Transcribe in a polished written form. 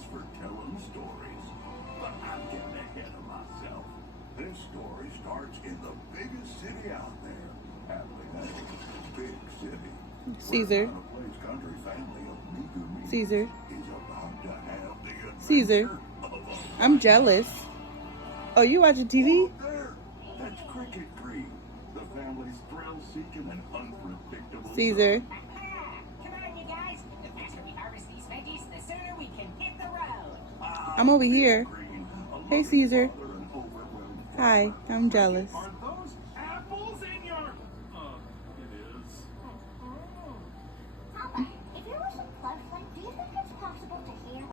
famous for telling stories. But I'm getting ahead of myself. This story starts in the biggest city out there. Aptly named Big City. Caesar. Where the place country family of Megumi Caesar. is about to have the adventure Caesar. of a I'm jealous. Oh, you watching TV? Oh, there! That's Cricket Green, the family's thrill-seeking and unpredictable. Caesar. Come on, you guys. The faster we harvest these veggies, the sooner we can hit the road. I'm over here. Green, a Hey, loving Caesar. father and overwhelmed Hi, farmer. I'm jealous. Aren't